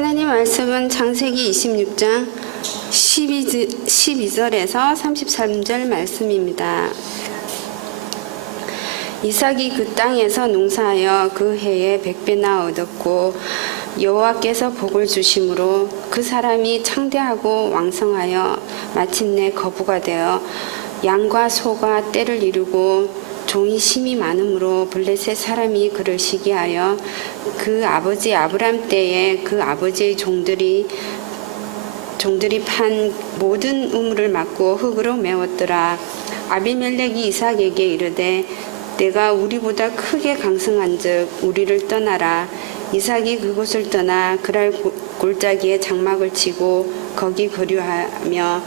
하나님 말씀은 창세기 26장 12절에서 33절 말씀입니다. 이삭이 그 땅에서 농사하여 그 해에 100배나 얻었고 여호와께서 복을 주심으로 그 사람이 창대하고 왕성하여 마침내 거부가 되어 양과 소가 떼를 이루고 종이 심이 많으므로 블레셋 사람이 그를 시기하여 그 아버지 아브람 때에 그 아버지의 종들이 판 모든 우물을 막고 흙으로 메웠더라. 아비멜렉이 이삭에게 이르되 내가 우리보다 크게 강성한즉 우리를 떠나라. 이삭이 그곳을 떠나 그랄 골짜기에 장막을 치고 거기 거류하며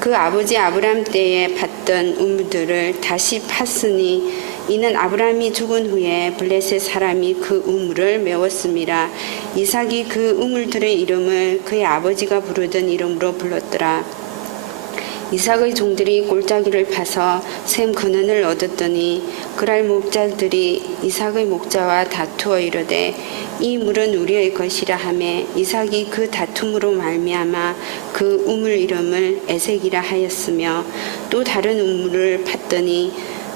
그 아버지 아브람 때에 팠던 우물들을 다시 팠으니 이는 아브람이 죽은 후에 블레셋 사람이 그 우물을 메웠음이라. 이삭이 그 우물들의 이름을 그의 아버지가 부르던 이름으로 불렀더라. 이삭의 종들이 골짜기를 파서 샘 근원을 얻었더니 그랄 목자들이 이삭의 목자와 다투어 이르되 이 물은 우리의 것이라 하매 이삭이 그 다툼으로 말미암아 그 우물 이름을 에색이라 하였으며 또 다른 우물을 팠더니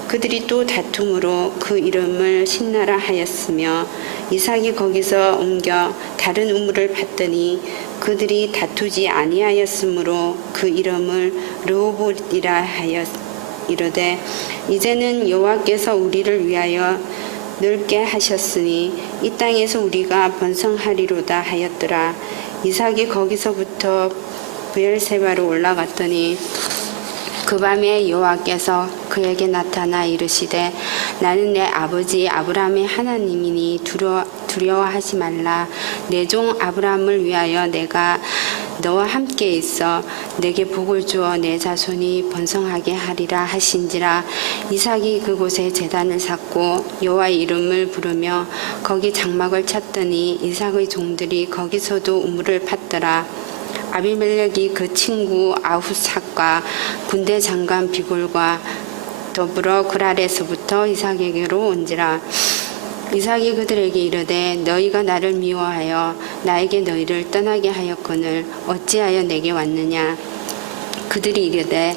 그들이 또 다툼으로 그 이름을 신나라 하였으며 이삭이 거기서 옮겨 다른 우물을 팠더니 그들이 다투지 아니하였으므로 그 이름을 르호봇이라 하여 이르되 이제는 여호와께서 우리를 위하여 넓게 하셨으니 이 땅에서 우리가 번성하리로다 하였더라. 이삭이 거기서부터 브엘세바로 올라갔더니 그 밤에 여호와께서 그에게 나타나 이르시되 나는 내 아버지 아브라함의 하나님이니 두려워하지 말라. 내 종 아브라함을 위하여 내가 너와 함께 있어 내게 복을 주어 내 자손이 번성하게 하리라 하신지라. 이삭이 그곳에 제단을 쌓고 여호와의 이름을 부르며 거기 장막을 쳤더니 이삭의 종들이 거기서도 우물을 팠더라. 아비멜렉이 그 친구 아후삭과 군대 장관 비골과 더불어 그랄에서부터 이삭에게로 온지라. 이삭이 그들에게 이르되 너희가 나를 미워하여 나에게 너희를 떠나게 하였거늘 어찌하여 내게 왔느냐. 그들이 이르되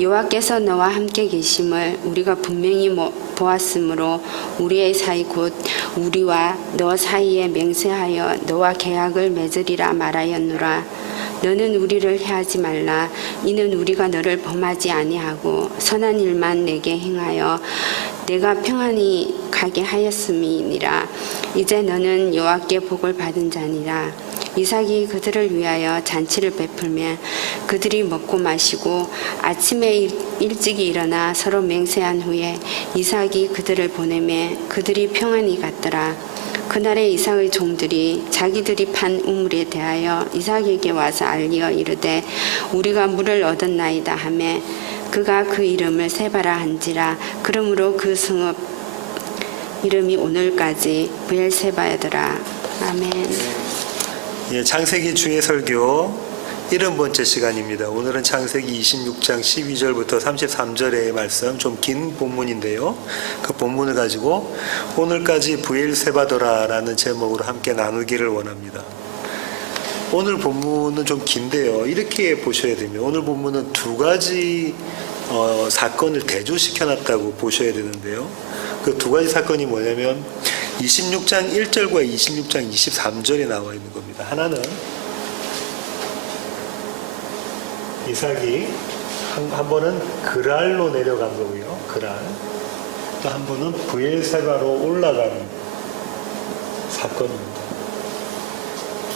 여호와께서 너와 함께 계심을 우리가 분명히 보았으므로 우리의 사이 곧 우리와 너 사이에 맹세하여 너와 계약을 맺으리라 말하였노라. 너는 우리를 해하지 말라. 이는 우리가 너를 범하지 아니하고 선한 일만 내게 행하여 내가 평안히 가게 하였음이니라. 이제 너는 여호와께 복을 받은 자니라. 이삭이 그들을 위하여 잔치를 베풀며 그들이 먹고 마시고 아침에 일찍이 일어나 서로 맹세한 후에 이삭이 그들을 보내매 그들이 평안히 갔더라. 그날에 이삭의 종들이 자기들이 판 우물에 대하여 이삭에게 와서 알리어 이르되 우리가 물을 얻었나이다 하매 그가 그 이름을 세바라 한지라. 그러므로 그 성읍 이름이 오늘까지 브엘세바더라. 아멘. 예, 창세기 주의 설교 70번째 시간입니다. 오늘은 창세기 26장 12절부터 33절의 말씀, 좀 긴 본문인데요. 그 본문을 가지고 오늘까지 브엘세바더라라는 제목으로 함께 나누기를 원합니다. 오늘 본문은 좀 긴데요. 이렇게 보셔야 됩니다. 오늘 본문은 두 가지 사건을 대조시켜놨다고 보셔야 되는데요. 그 두 가지 사건이 뭐냐면 26장 1절과 26장 23절에 나와 있는 겁니다. 하나는 이삭이 한 번은 그랄로 내려간 거고요. 그랄. 또 한 번은 브엘세바로 올라가는 사건입니다.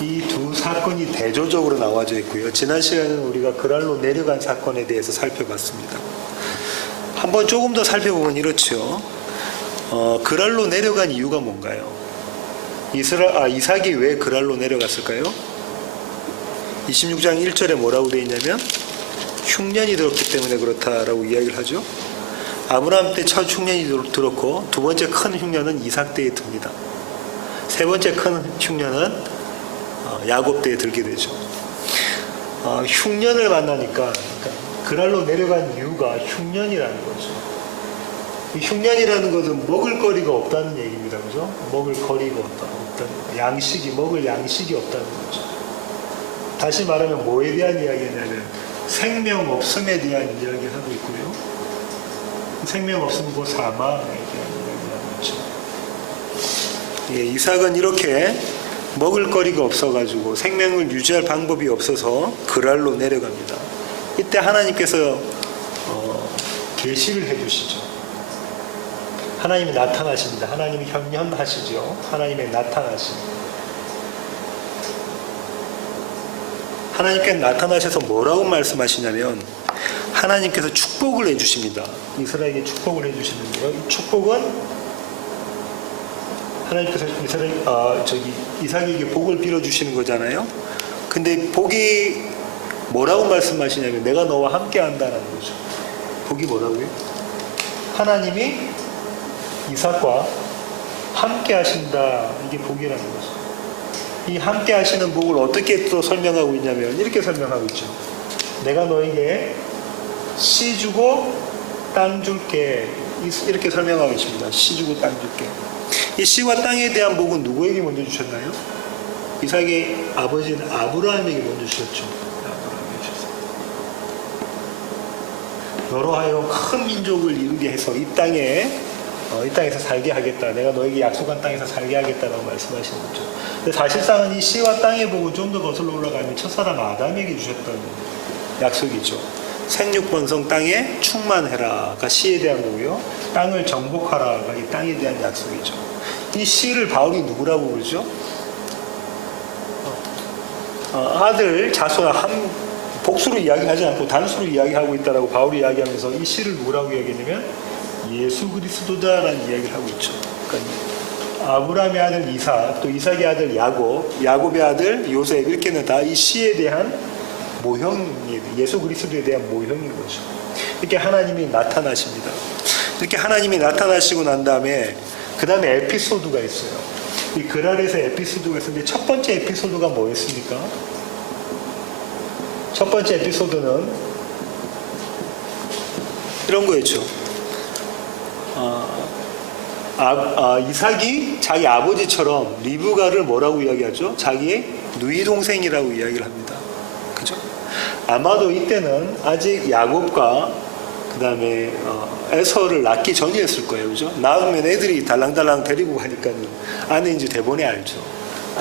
이 두 사건이 대조적으로 나와져 있고요. 지난 시간에는 우리가 그랄로 내려간 사건에 대해서 살펴봤습니다. 한번 조금 더 살펴보면 이렇죠. 그랄로 내려간 이유가 뭔가요? 이삭이 왜 그랄로 내려갔을까요? 26장 1절에 뭐라고 되어 있냐면 흉년이 들었기 때문에 그렇다라고 이야기를 하죠. 아브라함 때 첫 흉년이 들었고 두 번째 큰 흉년은 이삭 때에 듭니다. 세 번째 큰 흉년은 야곱 때에 들게 되죠. 흉년을 만나니까 그랄로 내려간 이유가 흉년이라는 거죠. 이 흉년이라는 것은 먹을 거리가 없다는 얘기입니다. 그죠? 먹을 거리가 없다는 양식이, 먹을 양식이 없다는 거죠. 다시 말하면 뭐에 대한 이야기냐면 생명 없음에 대한 이야기를 하고 있고요. 생명 없음은 그 사망에 대한 이야기를 하고 있죠. 예, 이삭은 이렇게 먹을 거리가 없어가지고 생명을 유지할 방법이 없어서 그랄로 내려갑니다. 이때 하나님께서 계시를 해주시죠. 하나님이 나타나십니다. 하나님이 현현하시죠. 하나님의 나타나심. 하나님께 나타나셔서 뭐라고 말씀하시냐면 하나님께서 축복을 해주십니다. 이스라엘에게 축복을 해주시는데요. 이 축복은 하나님께서 이삭에게 복을 빌어주시는 거잖아요. 근데 복이 뭐라고 말씀하시냐면 내가 너와 함께 한다는 거죠. 복이 뭐라고요? 하나님이 이삭과 함께 하신다. 이게 복이라는 거죠. 이 함께 하시는 복을 어떻게 또 설명하고 있냐면 이렇게 설명하고 있죠. 내가 너에게 씨 주고 땅 줄게. 이렇게 설명하고 있습니다. 씨 주고 땅 줄게. 이 씨와 땅에 대한 복은 누구에게 먼저 주셨나요? 이삭의 아버지는 아브라함에게 먼저 주셨죠. 아브라함에게 주셨어요. 너로 하여금 큰 민족을 이루게 해서 이 땅에서 살게 하겠다. 내가 너에게 약속한 땅에서 살게 하겠다라고 말씀하시는 거죠. 근데 사실상은 이 씨와 땅의 복은 좀 더 거슬러 올라가면 첫사람 아담에게 주셨던 약속이죠. 생육번성 땅에 충만해라가 씨에 대한 거고요. 땅을 정복하라가 이 땅에 대한 약속이죠. 이 씨를 바울이 누구라고 부르죠? 아들, 자손 복수로 이야기하지 않고 단수로 이야기하고 있다라고 바울이 이야기하면서 이 씨를 누구라고 이야기하냐면 예수 그리스도다라는 이야기를 하고 있죠. 그러니까 아브라함의 아들 이삭, 또 이삭의 아들 야곱, 야곱의 아들 요셉 이렇게는 다 이 씨에 대한 모형이 예수 그리스도에 대한 모형인 거죠. 이렇게 하나님이 나타나십니다. 이렇게 하나님이 나타나시고 난 다음에 그 다음에 에피소드가 있어요. 이 그랄에서 에피소드가 있었는데 첫 번째 에피소드가 뭐였습니까? 첫 번째 에피소드는 이런 거였죠. 이삭이 자기 아버지처럼 리브가를 뭐라고 이야기하죠? 자기의 누이 동생이라고 이야기를 합니다. 그죠? 아마도 이때는 아직 야곱과 그 다음에 에서를 낳기 전이었을 거예요. 그죠? 낳으면 애들이 달랑달랑 데리고 가니까는 아내인지 대본에 알죠.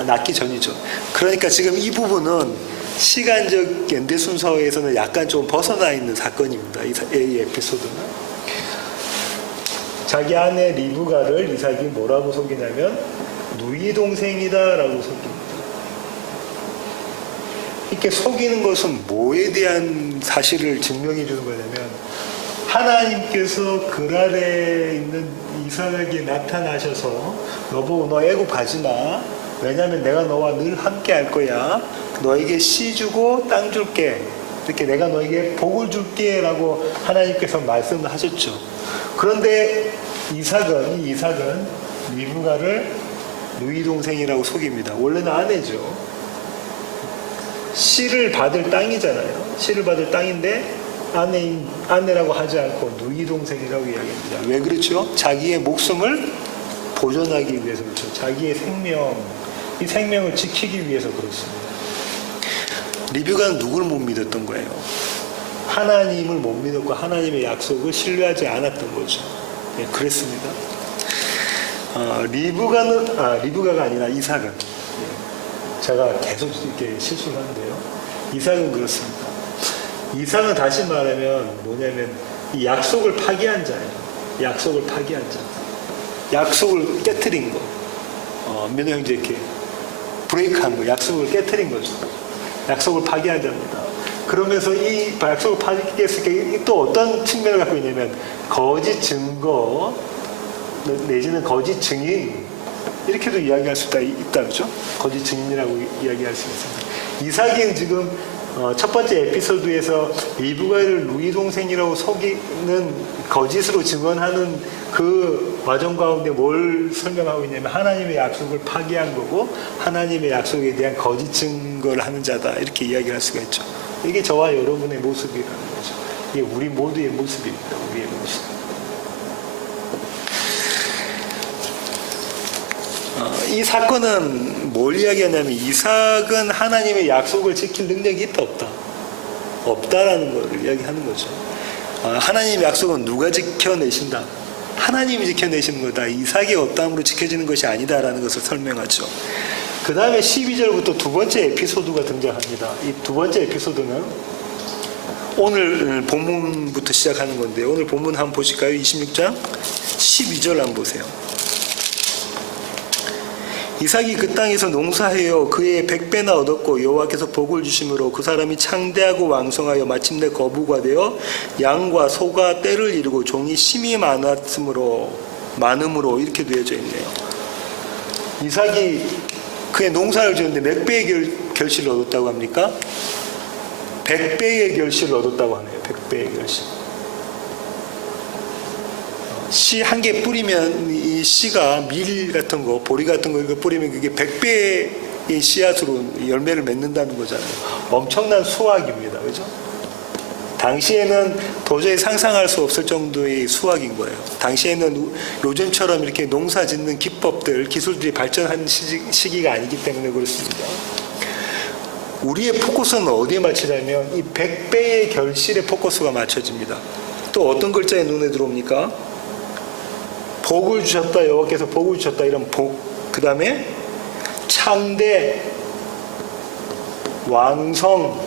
낳기 전이죠. 그러니까 지금 이 부분은 시간적 연대 순서에서는 약간 좀 벗어나 있는 사건입니다. 이 에피소드는. 자기 아내 리브가를 이삭이 뭐라고 속이냐면 누이 동생이다라고 속입니다. 이렇게 속이는 것은 뭐에 대한 사실을 증명해 주는 거냐면 하나님께서 그랄에 있는 이삭에게 나타나셔서 너보고 너 애굽 가지 마. 왜냐하면 내가 너와 늘 함께 할 거야. 너에게 씨 주고 땅 줄게. 이렇게 내가 너에게 복을 줄게 라고 하나님께서 말씀을 하셨죠. 그런데 이삭은 리브가를 누이 동생이라고 속입니다. 원래는 아내죠. 씨를 받을 땅이잖아요. 씨를 받을 땅인데 아내라고 하지 않고 누이 동생이라고 이야기합니다. 왜 그렇죠? 자기의 목숨을 보존하기 위해서 그렇죠. 자기의 생명, 이 생명을 지키기 위해서 그렇습니다. 리브가는 누구를 못 믿었던 거예요? 하나님을 못 믿었고 하나님의 약속을 신뢰하지 않았던 거죠. 네, 그랬습니다. 리브가가 아니라 이삭은, 제가 계속 이렇게 실수를 하는데요. 이삭은 그렇습니다. 이삭은 다시 말하면 뭐냐면 이 약속을 파기한 자예요. 약속을 파기한 자. 약속을 깨트린 거. 민호 형제 이렇게 브레이크한 거. 약속을 깨트린 거죠. 약속을 파기한 자입니다. 그러면서 이 약속을 파기했을 때 또 어떤 측면을 갖고 있냐면 거짓 증거 내지는 거짓 증인 이렇게도 이야기할 수가 있다 그죠? 거짓 증인이라고 이야기할 수 있습니다. 이삭은 지금 첫 번째 에피소드에서 리브가를 누이 동생이라고 속이는 거짓으로 증언하는 그 과정 가운데 뭘 설명하고 있냐면 하나님의 약속을 파기한 거고 하나님의 약속에 대한 거짓 증거를 하는 자다 이렇게 이야기를 할 수가 있죠. 이게 저와 여러분의 모습이라는 거죠. 이게 우리 모두의 모습입니다. 우리의 모습. 이 사건은 뭘 이야기하냐면 이삭은 하나님의 약속을 지킬 능력이 있다 없다? 없다라는 걸 이야기하는 거죠. 하나님의 약속은 누가 지켜내신다? 하나님이 지켜내시는 거다. 이삭의 어떠함으로 지켜지는 것이 아니다라는 것을 설명하죠. 그 다음에 12절부터 두 번째 에피소드가 등장합니다. 이 두 번째 에피소드는 오늘 본문부터 시작하는 건데 오늘 본문 한번 보실까요? 26장 12절 한번 보세요. 이삭이 그 땅에서 농사하여 그의 100배나 얻었고 여호와께서 복을 주심으로 그 사람이 창대하고 왕성하여 마침내 거부가 되어 양과 소가 때를 이루고 종이 심히 많음으로 이렇게 되어져 있네요. 이삭이 그의 농사를 지었는데 몇 배의 결실을 얻었다고 합니까? 100배의 결실을 얻었다고 하네요. 100배의 결실. 씨 한 개 뿌리면 이 씨가 밀 같은 거, 보리 같은 거 이거 뿌리면 그게 100배의 씨앗으로 열매를 맺는다는 거잖아요. 엄청난 수확입니다. 그죠? 당시에는 도저히 상상할 수 없을 정도의 수확인 거예요. 당시에는 요즘처럼 이렇게 농사 짓는 기법들, 기술들이 발전한 시기가 아니기 때문에 그렇습니다. 우리의 포커스는 어디에 맞추냐면 이 100배의 결실에 포커스가 맞춰집니다. 또 어떤 글자에 눈에 들어옵니까? 복을 주셨다, 여호와께서 복을 주셨다, 이런 복. 그 다음에 창대, 왕성,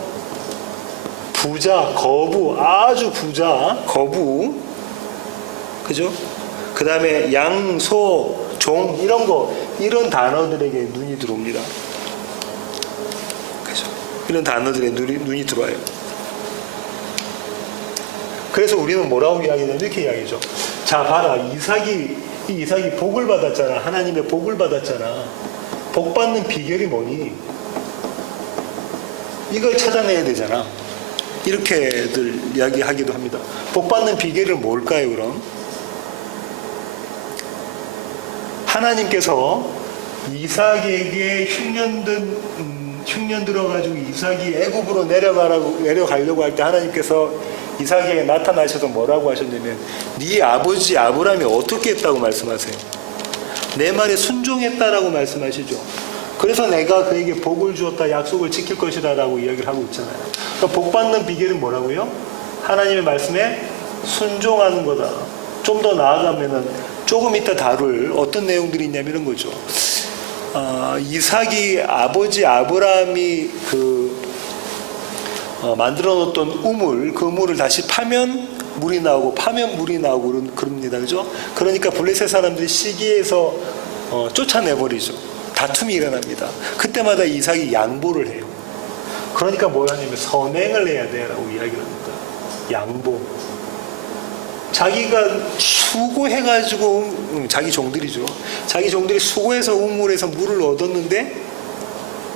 부자, 거부, 아주 부자, 거부. 그죠? 그 다음에 양, 소, 종, 이런 단어들에게 눈이 들어옵니다. 그죠? 이런 단어들에 눈이 들어와요. 그래서 우리는 뭐라고 이야기하냐면 이렇게 이야기죠. 자, 봐라. 이삭이 복을 받았잖아. 하나님의 복을 받았잖아. 복 받는 비결이 뭐니? 이걸 찾아내야 되잖아. 이렇게들 이야기하기도 합니다. 복 받는 비결은 뭘까요, 그럼? 하나님께서 이삭에게 흉년 들어가지고 이삭이 애굽으로 내려가려고 할 때 하나님께서 이삭에게 나타나셔서 뭐라고 하셨냐면 네 아버지 아브라함이 어떻게 했다고 말씀하세요? 내 말에 순종했다라고 말씀하시죠. 그래서 내가 그에게 복을 주었다, 약속을 지킬 것이다라고 이야기를 하고 있잖아요. 그러니까 복 받는 비결은 뭐라고요? 하나님의 말씀에 순종하는 거다. 좀 더 나아가면은 조금 이따 다룰 어떤 내용들이 있냐면 이런 거죠. 이삭이 아버지 아브라함이 만들어 놓았던 우물, 그 우물을 다시 파면 물이 나오고 그럽니다. 그죠? 그러니까 블레셋 사람들이 시기해서 쫓아내버리죠. 다툼이 일어납니다. 그때마다 이삭이 양보를 해요. 그러니까 뭘 하냐면 선행을 해야 돼라고 이야기를 합니다. 양보. 자기가 수고해가지고 자기 종들이죠. 자기 종들이 수고해서 우물에서 물을 얻었는데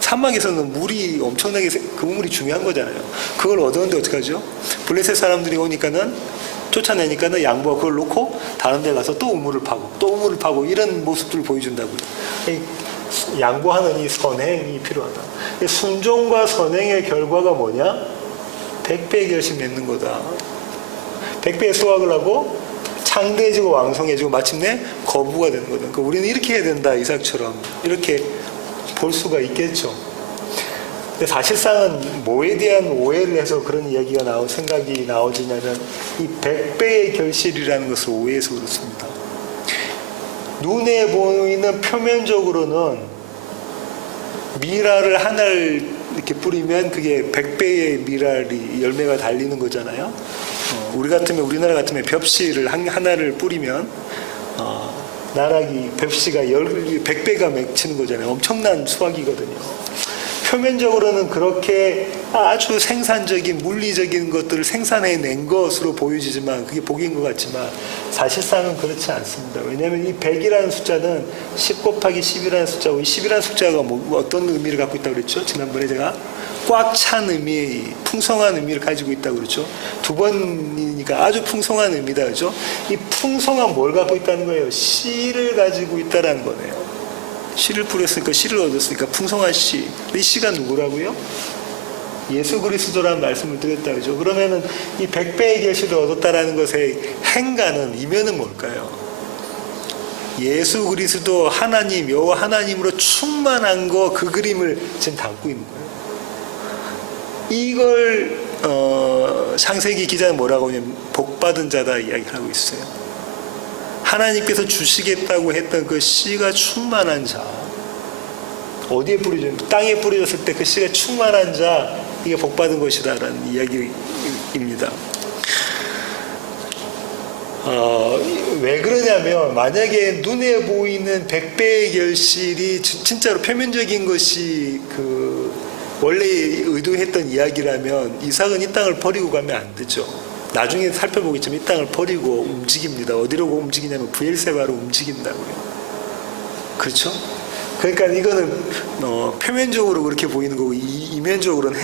사막에서는 물이 엄청나게 그 우물이 중요한 거잖아요. 그걸 얻었는데 어떡하죠? 블레셋 사람들이 오니까는 쫓아내니까는 양보가 그걸 놓고 다른 데 가서 또 우물을 파고 이런 모습들을 보여준다고요. 양보하는 이 선행이 필요하다. 순종과 선행의 결과가 뭐냐? 100배의 결실 맺는 거다. 100배의 수확을 하고 창대해지고 왕성해지고 마침내 거부가 되는 거다. 그러니까 우리는 이렇게 해야 된다. 이삭처럼 이렇게 볼 수가 있겠죠. 근데 사실상은 뭐에 대한 오해를 해서 그런 이야기가 생각이 나오지냐면 이 100배의 결실이라는 것을 오해해서 그렇습니다. 눈에 보이는 표면적으로는 미랄을 하나를 이렇게 뿌리면 그게 100배의 미랄이 열매가 달리는 거잖아요. 우리나라 같으면 벽씨를 하나를 뿌리면 나락이 벽씨가 100배가 맺히는 거잖아요. 엄청난 수확이거든요. 표면적으로는 그렇게 아주 생산적인 물리적인 것들을 생산해낸 것으로 보여지지만 그게 복인 것 같지만 사실상은 그렇지 않습니다. 왜냐하면 이 100이라는 숫자는 10 곱하기 10이라는 숫자고 이 10이라는 숫자가 어떤 의미를 갖고 있다고 그랬죠? 지난번에 제가 꽉 찬 의미, 풍성한 의미를 가지고 있다고 그랬죠? 두 번이니까 아주 풍성한 의미다. 그죠? 이 풍성한 뭘 갖고 있다는 거예요? 씨를 가지고 있다는 거네요. 씨를 뿌렸으니까 씨를 얻었으니까 풍성한 씨. 이 씨가 누구라고요? 예수 그리스도라는 말씀을 드렸다. 그죠? 그러면은 이 100배의 결실을 얻었다라는 것의 행가는 이면은 뭘까요? 예수 그리스도 하나님, 여호와 하나님으로 충만한 거, 그 그림을 지금 담고 있는 거예요. 이걸 창세기 기자는 뭐라고 하냐면 복받은 자다 이야기를 하고 있어요. 하나님께서 주시겠다고 했던 그 씨가 충만한 자, 어디에 뿌려졌는지, 땅에 뿌려졌을 때 그 씨가 충만한 자, 이게 복받은 것이다라는 이야기입니다. 왜 그러냐면, 만약에 눈에 보이는 100배의 결실이 진짜로 표면적인 것이 그 원래 의도했던 이야기라면 이삭은 이 땅을 버리고 가면 안 되죠. 나중에 살펴보겠지만 이 땅을 버리고 움직입니다. 어디로 움직이냐면 브엘세바로 움직인다고요. 그렇죠? 그러니까 이거는 표면적으로 그렇게 보이는 거고, 이면적으로는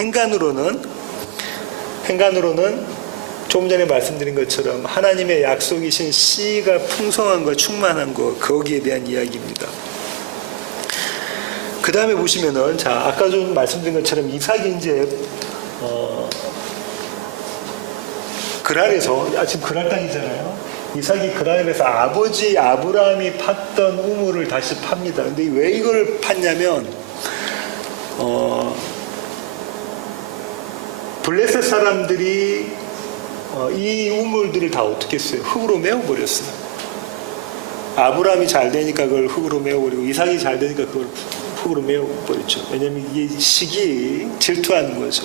행간으로는 조금 전에 말씀드린 것처럼 하나님의 약속이신 씨가 풍성한 거, 충만한 거, 거기에 대한 이야기입니다. 그 다음에 보시면은, 자, 아까 좀 말씀드린 것처럼 이삭이 이제 그랄에서, 지금 그랄 땅이잖아요. 이삭이 그랄에서 아버지 아브라함이 팠던 우물을 다시 팝니다. 근데 왜 이걸 팠냐면, 블레셋 사람들이 이 우물들을 다 어떻게 했어요? 흙으로 메워버렸어요. 아브라함이 잘 되니까 그걸 흙으로 메워버리고, 이삭이 잘 되니까 그걸 흙으로 메워버렸죠. 왜냐하면 이게 식이 질투하는 거죠.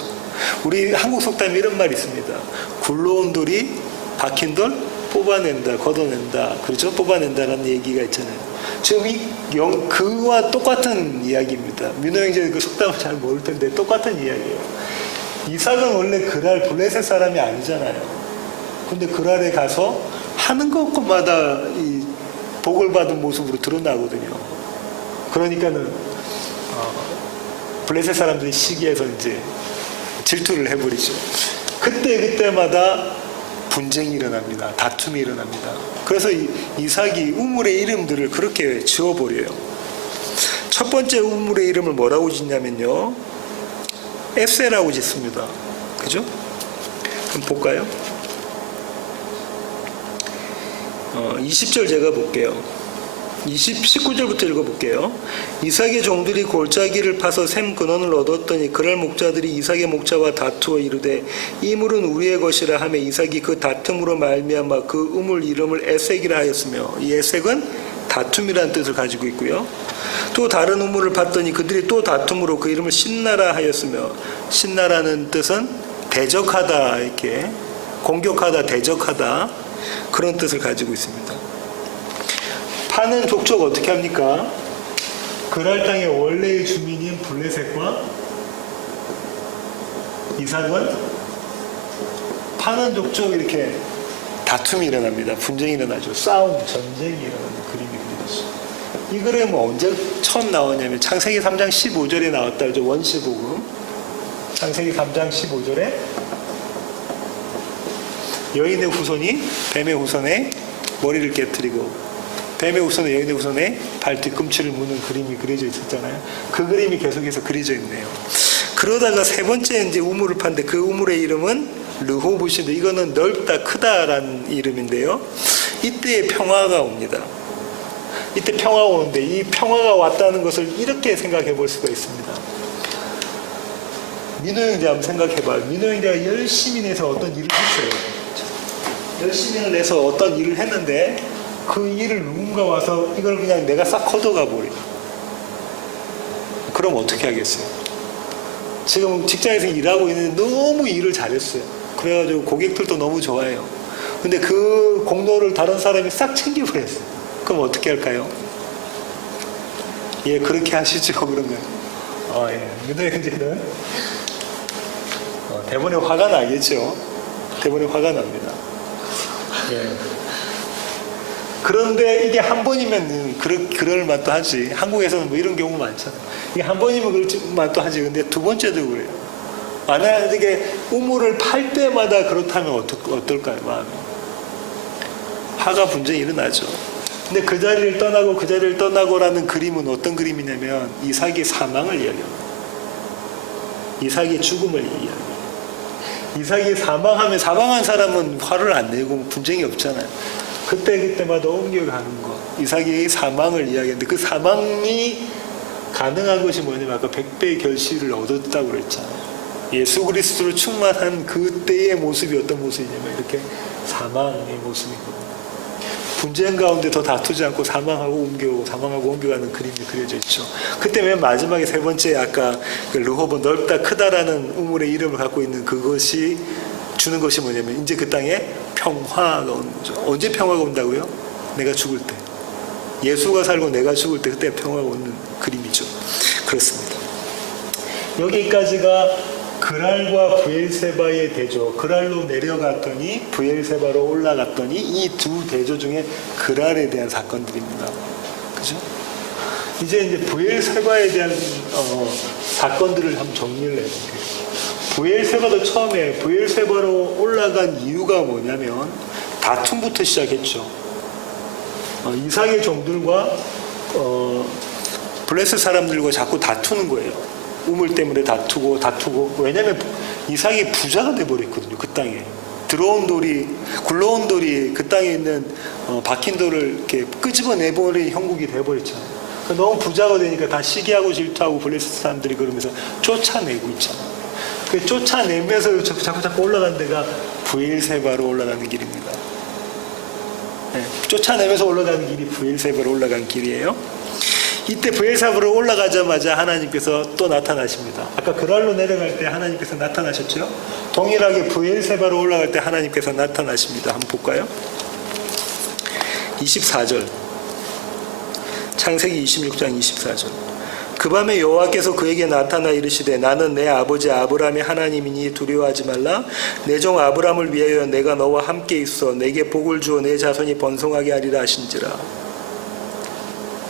우리 한국 속담에 이런 말이 있습니다. 굴러온 돌이 박힌 돌 뽑아낸다, 걷어낸다. 그렇죠? 뽑아낸다라는 얘기가 있잖아요. 지금 그와 똑같은 이야기입니다. 민호 형제는 그 속담을 잘 모를 텐데 똑같은 이야기예요. 이삭은 원래 그랄 블레셋 사람이 아니잖아요. 근데 그랄에 가서 하는 것마다 이 복을 받은 모습으로 드러나거든요. 그러니까는 블레셋 사람들이 시기해서 이제 질투를 해버리죠. 그때마다 분쟁이 일어납니다. 다툼이 일어납니다. 그래서 이삭이 우물의 이름들을 그렇게 지어버려요. 첫 번째 우물의 이름을 뭐라고 짓냐면요, 에세라고 짓습니다. 그죠? 그럼 볼까요? 20절 제가 볼게요. 19절부터 읽어볼게요. 이삭의 종들이 골짜기를 파서 샘 근원을 얻었더니 그랄 목자들이 이삭의 목자와 다투어 이르되 이 물은 우리의 것이라 하며 이삭이 그 다툼으로 말미암아 그 우물 이름을 에색이라 하였으며, 이 에색은 다툼이라는 뜻을 가지고 있고요. 또 다른 우물을 봤더니 그들이 또 다툼으로 그 이름을 신나라 하였으며, 신나라는 뜻은 대적하다, 이렇게 공격하다, 대적하다, 그런 뜻을 가지고 있습니다. 파는 족족 어떻게 합니까? 그랄 땅의 원래의 주민인 블레셋과 이삭은 파는 족족 이렇게 다툼이 일어납니다. 분쟁이 일어나죠. 싸움, 전쟁이 일어나는 그림이 그려졌어요. 이 그림은 언제 처음 나오냐면 창세기 3장 15절에 나왔다 그러죠. 원시복음. 창세기 3장 15절에 여인의 후손이 뱀의 후손의 머리를 깨뜨리고 뱀의 후손은 여인의 후손의 발 뒤꿈치를 무는 그림이 그려져 있었잖아요. 그 그림이 계속해서 그려져 있네요. 그러다가 세 번째 이제 우물을 팠는데 그 우물의 이름은 르호봇인데, 이거는 넓다, 크다라는 이름인데요. 이때 평화가 옵니다. 이때 평화가 오는데 이 평화가 왔다는 것을 이렇게 생각해 볼 수가 있습니다. 민호 형제 한번 생각해 봐요. 민호 형제가 열심히 내서 어떤 일을 했어요. 열심히 내서 어떤 일을 했는데 그 일을 누군가 와서 이걸 그냥 내가 싹 걷어가 버려. 그럼 어떻게 하겠어요? 지금 직장에서 일하고 있는데 너무 일을 잘했어요. 그래가지고 고객들도 너무 좋아해요. 근데 그 공로를 다른 사람이 싹 챙겨버렸어요. 그럼 어떻게 할까요? 예, 그렇게 하시죠. 그러면. 예. 민호의 형제는 대본에 화가 나겠죠. 대본에 화가 납니다. 예. 그런데 이게 한 번이면 그럴 맛도 하지. 한국에서는 뭐 이런 경우 많잖아요. 이게 한 번이면 그럴 맛도 하지. 근데 두 번째도 그래요. 만약에 우물을 팔 때마다 그렇다면 어떨까요? 마음이. 화가 분쟁이 일어나죠. 근데 그 자리를 떠나고라는 그림은 어떤 그림이냐면 이삭의 사망을 이야기합니다. 이삭의 죽음을 이야기합니다. 이삭이 사망한 사람은 화를 안 내고 분쟁이 없잖아요. 그때마다 옮겨가는 것. 이삭의 사망을 이야기했는데 그 사망이 가능한 것이 뭐냐면 아까 100배의 결실을 얻었다고 그랬잖아요. 예수 그리스도로 충만한 그때의 모습이 어떤 모습이냐면 이렇게 사망의 모습이거든요. 분쟁 가운데 더 다투지 않고 사망하고 옮겨가는 그림이 그려져 있죠. 그때 맨 마지막에 세 번째 아까 그 르호보 넓다 크다라는 우물의 이름을 갖고 있는 그것이 주는 것이 뭐냐면 이제 그 땅에 평화가 오는 거죠. 언제 평화가 온다고요? 내가 죽을 때. 예수가 살고 내가 죽을 때 그때 평화가 오는 그림이죠. 그렇습니다. 여기까지가 그랄과 부엘세바의 대조. 그랄로 내려갔더니 부엘세바로 올라갔더니 이 두 대조 중에 그랄에 대한 사건들입니다. 그죠? 이제 부엘세바에 대한 사건들을 한번 정리를 해볼게요. 부엘세바도 처음에 부엘세바로 올라간 이유가 뭐냐면 다툼부터 시작했죠. 이삭의 종들과 블레셋 사람들과 자꾸 다투는 거예요. 우물 때문에 다투고 왜냐하면 이삭이 부자가 돼버렸거든요. 그 땅에 들어온 돌이 굴러온 돌이 그 땅에 있는 박힌 돌을 이렇게 끄집어내버린 형국이 돼버렸잖아요. 너무 부자가 되니까 다 시기하고 질투하고 블레셋 사람들이 그러면서 쫓아내고 있잖아요. 그 쫓아내면서 자꾸 올라간 데가 부엘세바로 올라가는 길입니다. 네, 쫓아내면서 올라가는 길이 부엘세바로 올라간 길이에요. 이때 부엘세바로 올라가자마자 하나님께서 또 나타나십니다. 아까 그랄로 내려갈 때 하나님께서 나타나셨죠? 동일하게 부엘세바로 올라갈 때 하나님께서 나타나십니다. 한번 볼까요? 24절 창세기 26장 24절 그 밤에 여호와께서 그에게 나타나 이르시되 나는 내 아버지 아브라함의 하나님이니 두려워하지 말라. 내 종 아브라함을 위하여 내가 너와 함께 있어 내게 복을 주어 내 자손이 번성하게 하리라 하신지라.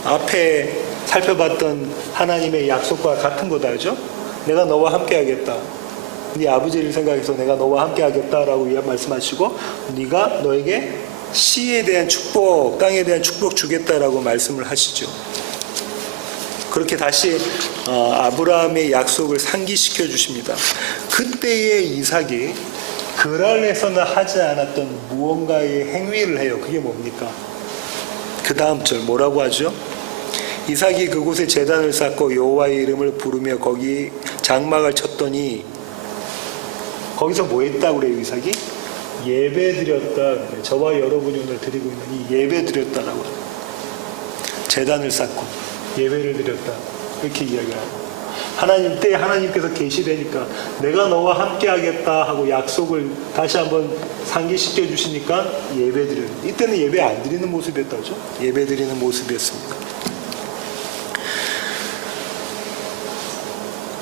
앞에 살펴봤던 하나님의 약속과 같은 거다, 그죠? 내가 너와 함께 하겠다. 네 아버지를 생각해서 내가 너와 함께 하겠다라고 말씀하시고 네가 너에게 씨에 대한 축복, 땅에 대한 축복 주겠다라고 말씀을 하시죠. 그렇게 다시 아브라함의 약속을 상기시켜 주십니다. 그때의 이삭이 그랄에서는 하지 않았던 무언가의 행위를 해요. 그게 뭡니까? 그 다음 절 뭐라고 하죠? 이삭이 그곳에 제단을 쌓고 여호와의 이름을 부르며 거기 장막을 쳤더니 거기서 뭐 했다고 그래요? 이삭이? 예배 드렸다. 저와 여러분이 오늘 드리고 있는 이 예배 드렸다라고 그래요. 제단을 쌓고 예배를 드렸다. 이렇게 이야기하고 하나님께서 계시되니까 내가 너와 함께 하겠다 하고 약속을 다시 한번 상기시켜 주시니까 예배 드려요. 이때는 예배 안 드리는 모습이었다죠. 예배 드리는 모습이었습니다.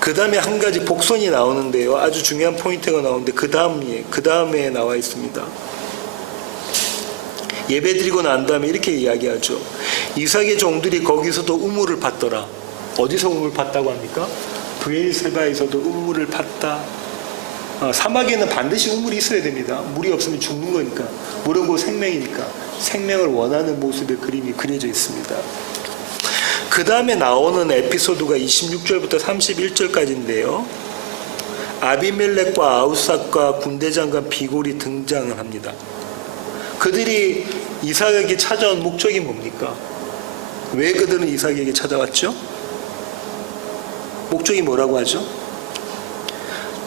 그 다음에 한 가지 복선이 나오는데요. 아주 중요한 포인트가 나오는데 그 다음에 나와 있습니다. 예배 드리고 난 다음에 이렇게 이야기하죠. 이삭의 종들이 거기서도 우물을 팠더라. 어디서 우물 팠다고 합니까? 부엘세바에서도 우물을 팠다. 사막에는 반드시 우물이 있어야 됩니다. 물이 없으면 죽는 거니까. 물은 곧 생명이니까. 생명을 원하는 모습의 그림이 그려져 있습니다. 그 다음에 나오는 에피소드가 26절부터 31절까지인데요. 아비멜렉과 아우삭과 군대장관 비골이 등장을 합니다. 그들이 이삭에게 찾아온 목적이 뭡니까? 왜 그들은 이삭에게 찾아왔죠? 목적이 뭐라고 하죠?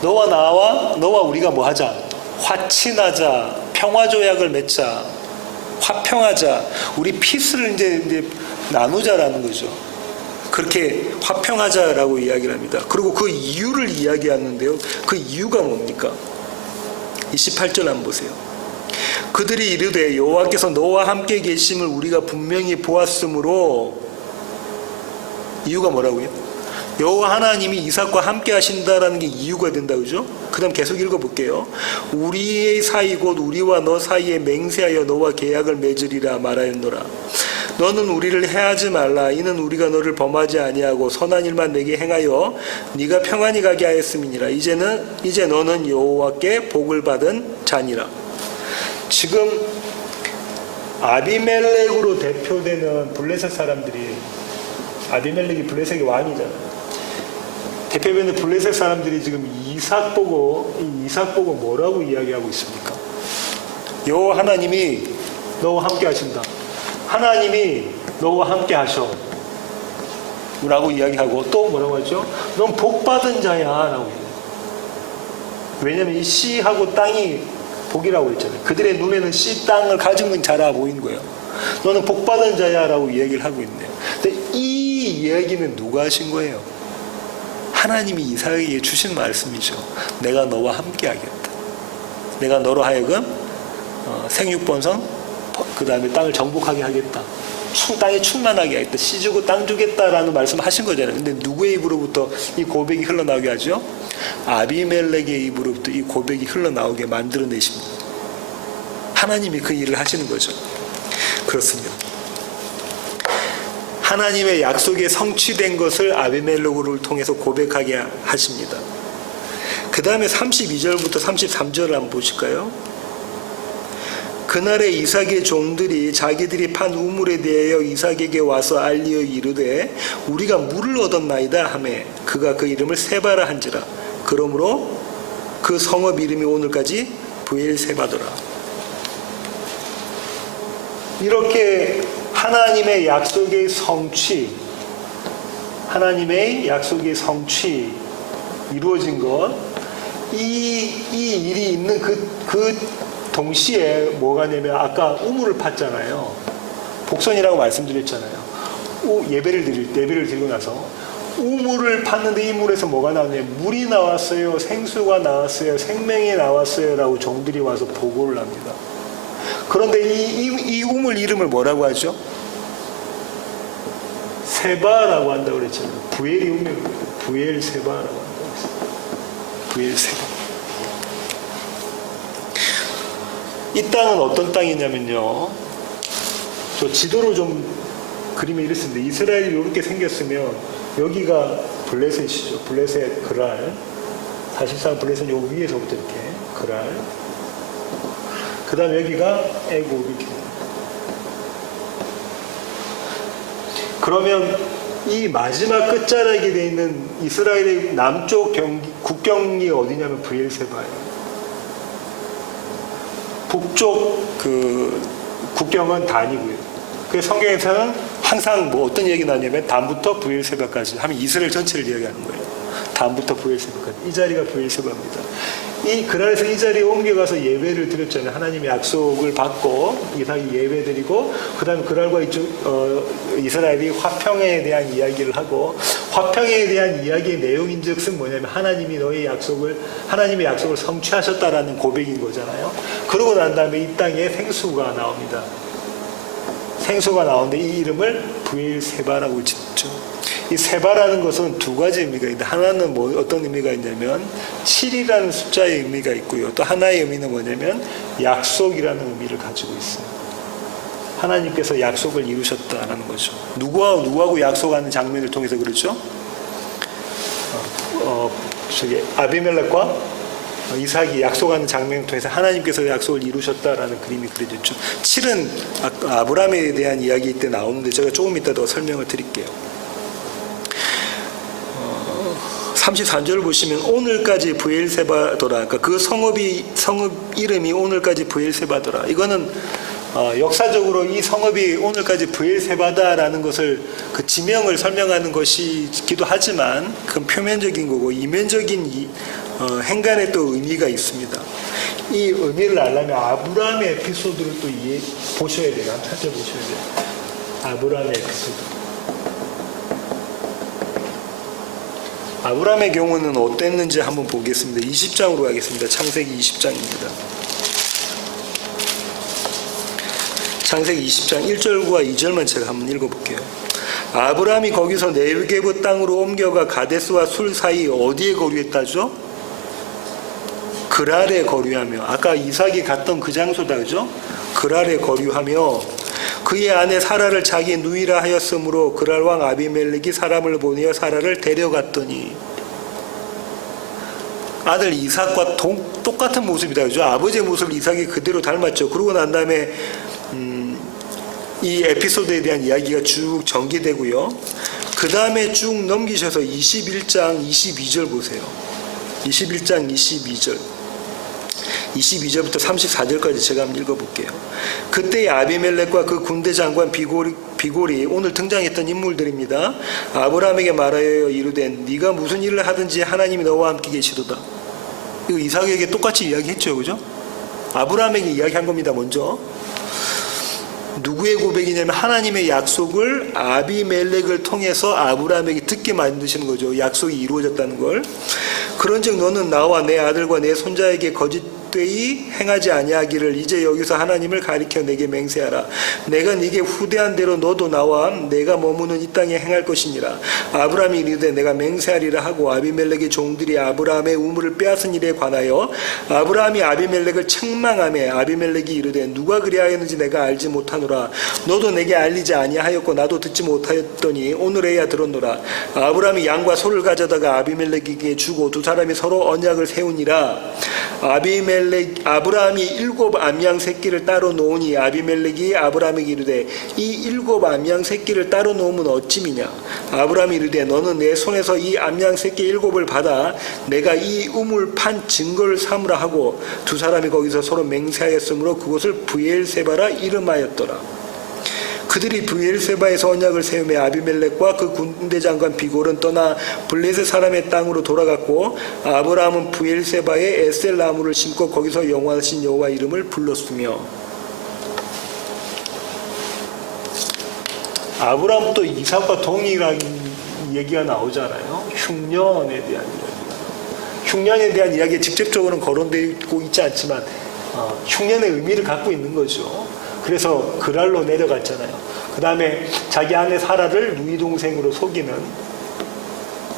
너와 우리가 뭐 하자? 화친하자, 평화조약을 맺자, 화평하자, 우리 피스를 이제 나누자라는 거죠. 그렇게 화평하자라고 이야기를 합니다. 그리고 그 이유를 이야기하는데요. 그 이유가 뭡니까? 28절 한번 보세요. 그들이 이르되 여호와께서 너와 함께 계심을 우리가 분명히 보았으므로 이유가 뭐라고요? 여호와 하나님이 이삭과 함께 하신다라는 게 이유가 된다, 그죠? 그 다음 계속 읽어볼게요. 우리의 사이 곧 우리와 너 사이에 맹세하여 너와 계약을 맺으리라 말하였노라. 너는 우리를 해하지 말라. 이는 우리가 너를 범하지 아니하고 선한 일만 내게 행하여 네가 평안히 가게 하였음이니라. 이제 너는 여호와께 복을 받은 자니라. 지금 아비멜렉으로 대표되는 블레셋 사람들이, 아비멜렉이 블레셋의 왕이잖아요. 대표되는 블레셋 사람들이 지금 이삭 보고 뭐라고 이야기하고 있습니까? 여호와 하나님이 너와 함께 하신다. 하나님이 너와 함께 하셔. 라고 이야기하고 또 뭐라고 하죠? 넌 복받은 자야. 라고. 왜냐면 이 씨하고 땅이 복이라고 했잖아요. 그들의 눈에는 씨 땅을 가진 자라 보이는 거예요. 너는 복받은 자야. 라고 이야기를 하고 있네요. 근데 이 이야기는 누가 하신 거예요? 하나님이 이삭에게 주신 말씀이죠. 내가 너와 함께 하겠다. 내가 너로 하여금 생육번성 그 다음에 땅을 정복하게 하겠다. 땅에 충만하게 하겠다. 씨 주고 땅 주겠다라는 말씀을 하신 거잖아요. 근데 누구의 입으로부터 이 고백이 흘러나오게 하죠? 아비멜렉의 입으로부터 이 고백이 흘러나오게 만들어내십니다. 하나님이 그 일을 하시는 거죠. 그렇습니다. 하나님의 약속이 성취된 것을 아비멜렉을 통해서 고백하게 하십니다. 그 다음에 32절부터 33절을 한번 보실까요? 그날에 이삭의 종들이 자기들이 판 우물에 대하여 이삭에게 와서 알리어 이르되 우리가 물을 얻었나이다 하매 그가 그 이름을 세바라 한지라. 그러므로 그 성읍 이름이 오늘까지 브엘세바더라. 이렇게 하나님의 약속의 성취, 하나님의 약속의 성취 이루어진 것, 이 일이 있는 그 동시에 뭐가 냐면 아까 우물을 팠잖아요. 복선이라고 말씀드렸잖아요. 예배를 드리고 나서 우물을 팠는데 이 물에서 뭐가 나왔냐면 물이 나왔어요. 생수가 나왔어요. 생명이 나왔어요. 라고 종들이 와서 보고를 합니다. 그런데 이 우물 이름을 뭐라고 하죠? 세바라고 한다고 그랬잖아요. 부엘이 우물이에요. 부엘세바라고 한다고 했어요. 부엘세바. 이 땅은 어떤 땅이냐면요. 저 지도로 좀 그림을 이랬습니다. 이스라엘이 이렇게 생겼으면 여기가 블레셋이죠. 블레셋 그랄. 사실상 블레셋은 요 위에서부터 이렇게 그랄. 그 다음에 여기가 애굽 이렇게. 그러면 이 마지막 끝자락에 돼 있는 이스라엘의 남쪽 국경이 어디냐면 브엘세바예요. 북쪽 그 국경은 단이고요. 그 성경에서는 항상 뭐 어떤 얘기 나냐면 단부터 브엘세바까지 하면 이스라엘 전체를 이야기하는 거예요. 단부터 브엘세바까지. 이 자리가 브엘세바입니다. 이 그랄에서 이 자리에 옮겨가서 예배를 드렸잖아요. 하나님의 약속을 받고 이삭이 예배드리고 그 다음에 그랄과 이쪽 이스라엘이 화평에 대한 이야기를 하고 화평에 대한 이야기의 내용인즉슨 뭐냐면 하나님의 약속을 성취하셨다라는 고백인 거잖아요. 그러고 난 다음에 이 땅에 생수가 나옵니다. 생수가 나오는데 이 이름을 브엘세바라고 짓죠. 이 세바라는 것은 두 가지 의미가 있는데 하나는 뭐 어떤 의미가 있냐면 7이라는 숫자의 의미가 있고요. 또 하나의 의미는 뭐냐면 약속이라는 의미를 가지고 있어요. 하나님께서 약속을 이루셨다라는 거죠. 누구하고 약속하는 장면을 통해서 그렇죠? 아비멜렉과 이삭이 약속하는 장면을 통해서 하나님께서 약속을 이루셨다라는 그림이 그려졌죠. 7은 아브라함에 대한 이야기 때 나오는데 제가 조금 이따 더 설명을 드릴게요. 33절 보시면 오늘까지 브엘세바더라. 그러니까 그 성읍 이름이 오늘까지 브엘세바더라. 이거는 역사적으로 이 성읍이 오늘까지 브엘세바다라는 것을 그 지명을 설명하는 것이기도 하지만 그건 표면적인 거고 이면적인 행간에 또 의미가 있습니다. 이 의미를 알려면 아브라함의 에피소드를 또 보셔야 돼요. 한번 찾아보셔야 돼요. 아브라함의 에피소드. 아브라함의 경우는 어땠는지 한번 보겠습니다. 20장으로 가겠습니다. 창세기 20장입니다. 창세기 20장 1절과 2절만 제가 한번 읽어볼게요. 아브라함이 거기서 네게브 땅으로 옮겨가 가데스와 술 사이 어디에 거류했다죠? 그랄에 거류하며, 아까 이삭이 갔던 그 장소다, 그죠? 그랄에 거류하며 그의 아내 사라를 자기 누이라 하였으므로 그랄 왕 아비멜렉이 사람을 보내어 사라를 데려갔더니, 아들 이삭과 똑같은 모습이다, 그죠? 아버지의 모습을 이삭이 그대로 닮았죠. 그러고 난 다음에 이 에피소드에 대한 이야기가 쭉 전개되고요. 그 다음에 쭉 넘기셔서 21장 22절 보세요. 21장 22절. 22절부터 34절까지 제가 한번 읽어볼게요. 그때 아비멜렉과 그 군대 장관 비골이 오늘 등장했던 인물들입니다. 아브라함에게 말하여 이르되 네가 무슨 일을 하든지 하나님이 너와 함께 계시도다. 이거 이삭에게 똑같이 이야기했죠, 그죠? 아브라함에게 이야기한 겁니다. 먼저 누구의 고백이냐면 하나님의 약속을 아비멜렉을 통해서 아브라함에게 듣게 만드시는 거죠. 약속이 이루어졌다는 걸. 그런즉 너는 나와 내 아들과 내 손자에게 거짓되이 행하지 아니하기를 이제 여기서 하나님을 가리켜 내게 맹세하라. 내가 네게 후대한 대로 너도 나와 내가 머무는 이 땅에 행할 것이니라. 아브라함이 이르되 내가 맹세하리라 하고 아비멜렉의 종들이 아브라함의 우물을 빼앗은 일에 관하여 아브라함이 아비멜렉을 책망하며 아비멜렉이 이르되 누가 그리하였는지 내가 알지 못하노라. 너도 내게 알리지 아니하였고 나도 듣지 못하였더니 오늘에야 들었노라. 아브라함이 양과 소를 가져다가 아비멜렉에게 주고 두 사람이 서로 언약을 세우니라. 아브라함이 7 암양 새끼를 따로 놓으니 아비멜렉이 아브라함에게 이르되 이 7 암양 새끼를 따로 놓으면 어찌미냐. 아브라함이 이르되 너는 내 손에서 이 암양 새끼 7을 받아 내가 이 우물 판 증거를 삼으라 하고 두 사람이 거기서 서로 맹세하였으므로 그곳을 브엘세바라 이름하였더라. 그들이 브엘세바에서 언약을 세우며 아비멜렉과 그 군대 장관 비골은 떠나 블레셋 사람의 땅으로 돌아갔고 아브라함은 브엘세바에 에셀 나무를 심고 거기서 영원하신 여호와 이름을 불렀으며. 아브라함도 이삭과 동일한 얘기가 나오잖아요. 흉년에 대한 이야기가. 흉년에 대한 이야기에 직접적으로는 거론되고 있지 않지만 흉년의 의미를 갖고 있는 거죠. 그래서 그랄로 내려갔잖아요. 그 다음에 자기 아내 사라를 누이 동생으로 속이는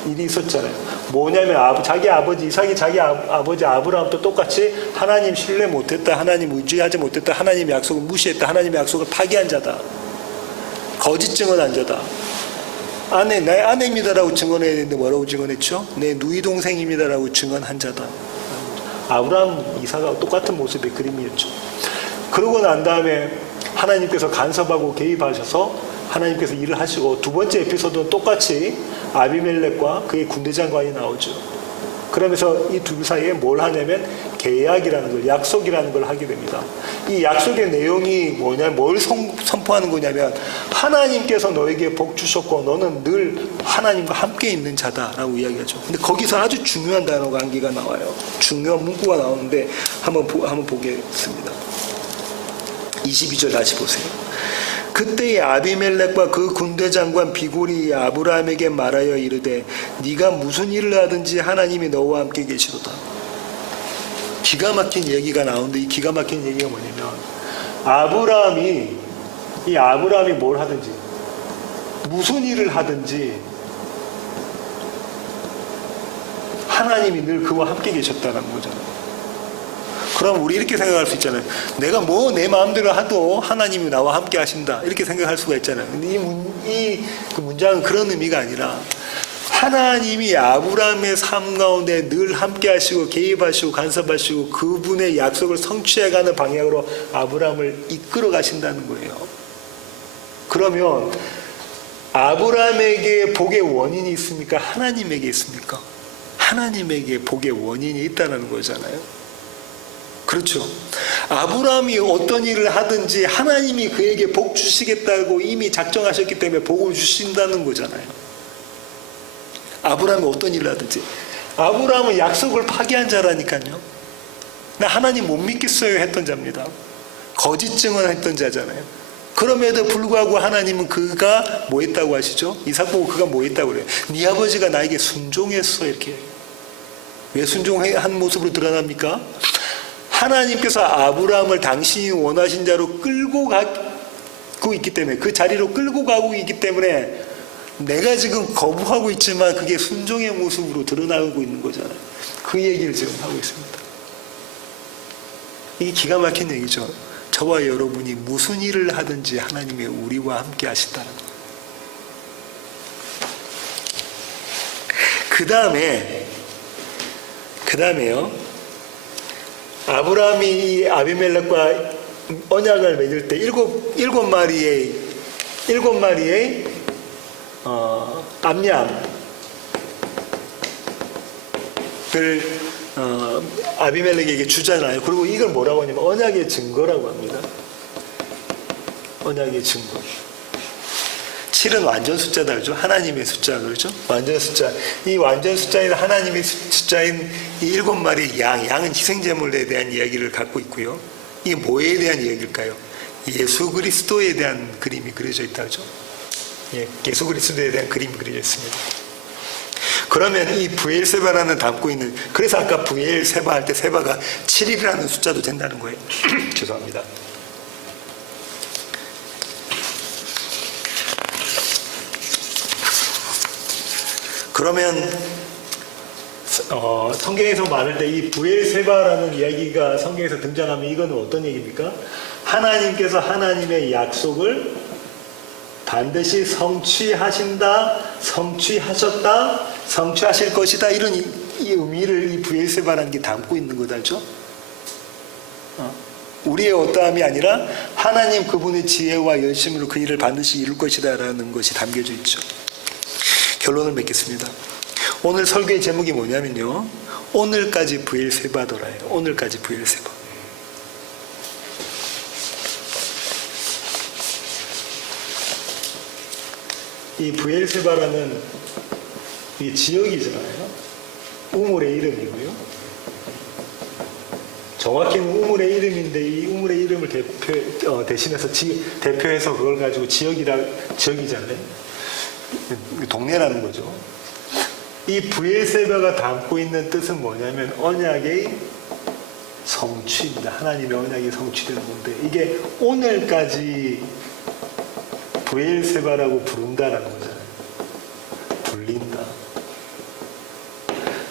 일이 있었잖아요. 뭐냐면 자기 아버지 이삭이 자기 아버지 아브라함도 똑같이 하나님 신뢰 못했다, 하나님 의지하지 못했다, 하나님 약속을 무시했다, 하나님 약속을 파기한 자다, 거짓 증언한 자다. 내 아내입니다라고 증언해야 되는데 뭐라고 증언했죠? 내 누이 동생입니다라고 증언한 자다. 아브라함 이삭하고 똑같은 모습의 그림이었죠. 그러고 난 다음에 하나님께서 간섭하고 개입하셔서 하나님께서 일을 하시고 두 번째 에피소드는 똑같이 아비멜렉과 그의 군대 장관이 나오죠. 그러면서 이 둘 사이에 뭘 하냐면 계약이라는 걸, 약속이라는 걸 하게 됩니다. 이 약속의 내용이 뭘 선포하는 거냐면 하나님께서 너에게 복 주셨고 너는 늘 하나님과 함께 있는 자다라고 이야기하죠. 근데 거기서 아주 중요한 단어가 한 개가 나와요. 중요한 문구가 나오는데 한번 보겠습니다. 22절 다시 보세요. 그때의 아비멜렉과 그 군대 장관 비골이 아브라함에게 말하여 이르되 네가 무슨 일을 하든지 하나님이 너와 함께 계시도다. 기가 막힌 얘기가 나오는데 이 기가 막힌 얘기가 뭐냐면 아브라함이 뭘 하든지 무슨 일을 하든지 하나님이 늘 그와 함께 계셨다는 거잖아요. 그럼 우리 이렇게 생각할 수 있잖아요. 내가 뭐 내 마음대로 하도 하나님이 나와 함께 하신다. 이렇게 생각할 수가 있잖아요. 근데 그 문장은 그런 의미가 아니라 하나님이 아브라함의 삶 가운데 늘 함께 하시고 개입하시고 간섭하시고 그분의 약속을 성취해가는 방향으로 아브라함을 이끌어 가신다는 거예요. 그러면 아브라함에게 복의 원인이 있습니까? 하나님에게 있습니까? 하나님에게 복의 원인이 있다는 거잖아요. 그렇죠. 아브라함이 어떤 일을 하든지 하나님이 그에게 복 주시겠다고 이미 작정하셨기 때문에 복을 주신다는 거잖아요. 아브라함이 어떤 일을 하든지. 아브라함은 약속을 파기한 자라니까요. 나 하나님 못 믿겠어요 했던 자입니다. 거짓 증언했던 자잖아요. 그럼에도 불구하고 하나님은 그가 뭐 했다고 하시죠? 이삭 보고 그가 뭐 했다고 그래요? 네 아버지가 나에게 순종했어 이렇게. 왜 순종한 모습으로 드러납니까? 하나님께서 아브라함을 당신이 원하신 자로 끌고 가고 있기 때문에 그 자리로 끌고 가고 있기 때문에 내가 지금 거부하고 있지만 그게 순종의 모습으로 드러나고 있는 거잖아요. 그 얘기를 지금 하고 있습니다. 이게 기가 막힌 얘기죠. 저와 여러분이 무슨 일을 하든지 하나님이 우리와 함께 하신다는 거예요. 그 다음에요. 아브라함이 아비멜렉과 언약을 맺을 때 일곱 마리의 암양을 아비멜렉에게 주잖아요. 그리고 이걸 뭐라고 하냐면 언약의 증거라고 합니다. 언약의 증거. 7은 완전 숫자다 그러죠. 하나님의 숫자 그러죠. 완전 숫자. 이 완전 숫자인 하나님의 숫자인 이 7마리 양은 희생제물에 대한 이야기를 갖고 있고요. 이게 뭐에 대한 이야기일까요? 예수 그리스도에 대한 그림이 그려져 있다 그러죠. 예수 그리스도에 대한 그림이 그려져 있습니다. 그러면 이 부엘세바라는 담고 있는, 그래서 아까 부엘세바 할 때 세바가 7이라는 숫자도 된다는 거예요. 죄송합니다. 그러면 성경에서 말할 때 이 부엘세바라는 이야기가 성경에서 등장하면 이거는 어떤 얘기입니까? 하나님께서 하나님의 약속을 반드시 성취하신다, 성취하셨다, 성취하실 것이다, 이런 이 의미를 이 부엘세바라는 게 담고 있는 거다, 알죠? 우리의 어떠함이 아니라 하나님 그분의 지혜와 열심으로 그 일을 반드시 이룰 것이다라는 것이 담겨져 있죠. 결론을 맺겠습니다. 오늘 설교의 제목이 뭐냐면요, 오늘까지 부엘세바더라예요. 오늘까지 부엘세바. 이 부엘세바라는 이 지역이잖아요. 우물의 이름이고요. 정확히는 우물의 이름인데 이 우물의 이름을 대신해서 대표해서 그걸 가지고 지역이잖아요. 동네라는 거죠. 이 부엘세바가 담고 있는 뜻은 뭐냐면 언약의 성취입니다. 하나님의 언약이 성취되는 건데 이게 오늘까지 부엘세바라고 부른다라는 거잖아요. 불린다.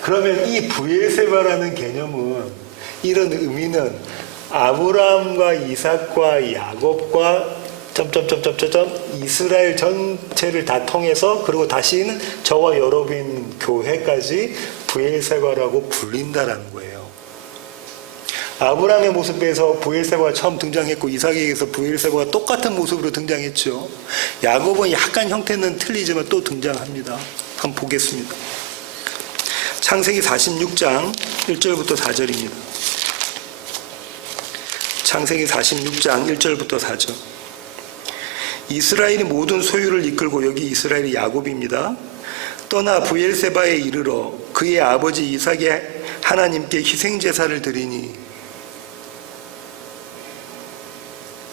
그러면 이 부엘세바라는 개념은, 이런 의미는 아브라함과 이삭과 야곱과 이스라엘 전체를 다 통해서, 그리고 다시는 저와 여러분 교회까지 부엘세바라고 불린다라는 거예요. 아브라함의 모습에서 부엘세바가 처음 등장했고 이삭에게서 부엘세바가 똑같은 모습으로 등장했죠. 야곱은 약간 형태는 틀리지만 또 등장합니다. 한번 보겠습니다. 창세기 46장 1절부터 4절입니다. 창세기 46장 1절부터 4절. 이스라엘이 모든 소유를 이끌고, 여기 이스라엘이 야곱입니다. 떠나 부엘세바에 이르러 그의 아버지 이삭이 하나님께 희생제사를 드리니,